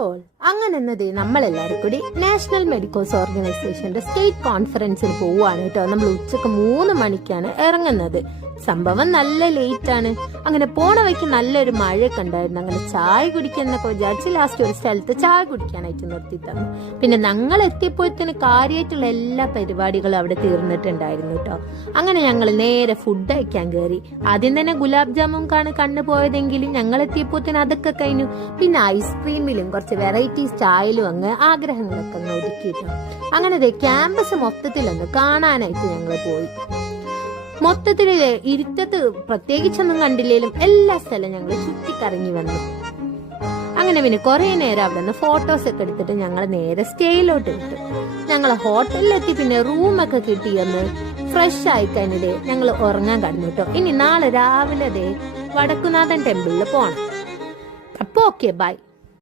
All, അങ്ങനെ എന്നത് നമ്മളെല്ലാവരും കൂടി നാഷണൽ മെഡിക്കോസ് ഓർഗനൈസേഷന്റെ സ്റ്റേറ്റ് കോൺഫറൻസിന് പോവുകയാണ് കേട്ടോ. നമ്മൾ ഉച്ചക്ക് 3 മണിക്കാണ് ഇറങ്ങുന്നത്. സംഭവം നല്ല ലേറ്റ് ആണ്. അങ്ങനെ പോണ വഴിക്ക് നല്ലൊരു മഴയൊക്കെ ഉണ്ടായിരുന്നു. അങ്ങനെ ചായ കുടിക്കുന്നൊക്കെ വിചാരിച്ച് ലാസ്റ്റ് ഒരു സ്ഥലത്ത് ചായ കുടിക്കാനായിട്ട് നിർത്തി തന്നു. പിന്നെ ഞങ്ങൾ എത്തിയപ്പോഴത്തേന് കാര്യമായിട്ടുള്ള എല്ലാ പരിപാടികളും അവിടെ തീർന്നിട്ടുണ്ടായിരുന്നു കേട്ടോ. അങ്ങനെ ഞങ്ങൾ നേരെ ഫുഡ് കഴിക്കാൻ കയറി. ആദ്യം തന്നെ ഗുലാബ് ജാമുൻകാണ് കണ്ണു പോയതെങ്കിലും ഞങ്ങൾ എത്തിയപ്പോഴത്തേന് അതൊക്കെ കഴിഞ്ഞു. പിന്നെ ഐസ്ക്രീമിലും കുറച്ച് വെറൈറ്റി സ്റ്റൈലും അങ്ങ് ആഗ്രഹങ്ങളൊക്കെ ഒന്ന് ഒതുക്കിയിട്ടു. അങ്ങനെ ക്യാമ്പസ് മൊത്തത്തിലൊന്ന് കാണാനായിട്ട് ഞങ്ങൾ പോയി. മൊത്തത്തില് ഇരുട്ടത്ത് പ്രത്യേകിച്ചൊന്നും കണ്ടില്ലേലും എല്ലാ സ്ഥലവും ഞങ്ങൾ ചുറ്റിക്കറങ്ങി വന്നു. അങ്ങനെ പിന്നെ കുറെ നേരം അവിടെ നിന്ന് ഫോട്ടോസ് ഒക്കെ എടുത്തിട്ട് ഞങ്ങൾ നേരെ സ്റ്റേയിലോട്ട് വിട്ടു. ഞങ്ങൾ ഹോട്ടലിലെത്തി. പിന്നെ റൂമൊക്കെ കിട്ടിയൊന്ന് ഫ്രഷ് ആയി കഴിഞ്ഞിട്ട് ഞങ്ങൾ ഉറങ്ങാൻ കടന്നു കേട്ടോ. ഇനി നാളെ രാവിലെ വടക്കുനാഥൻ ടെമ്പിളിൽ പോണം. അപ്പൊ ഓക്കെ, ബൈ.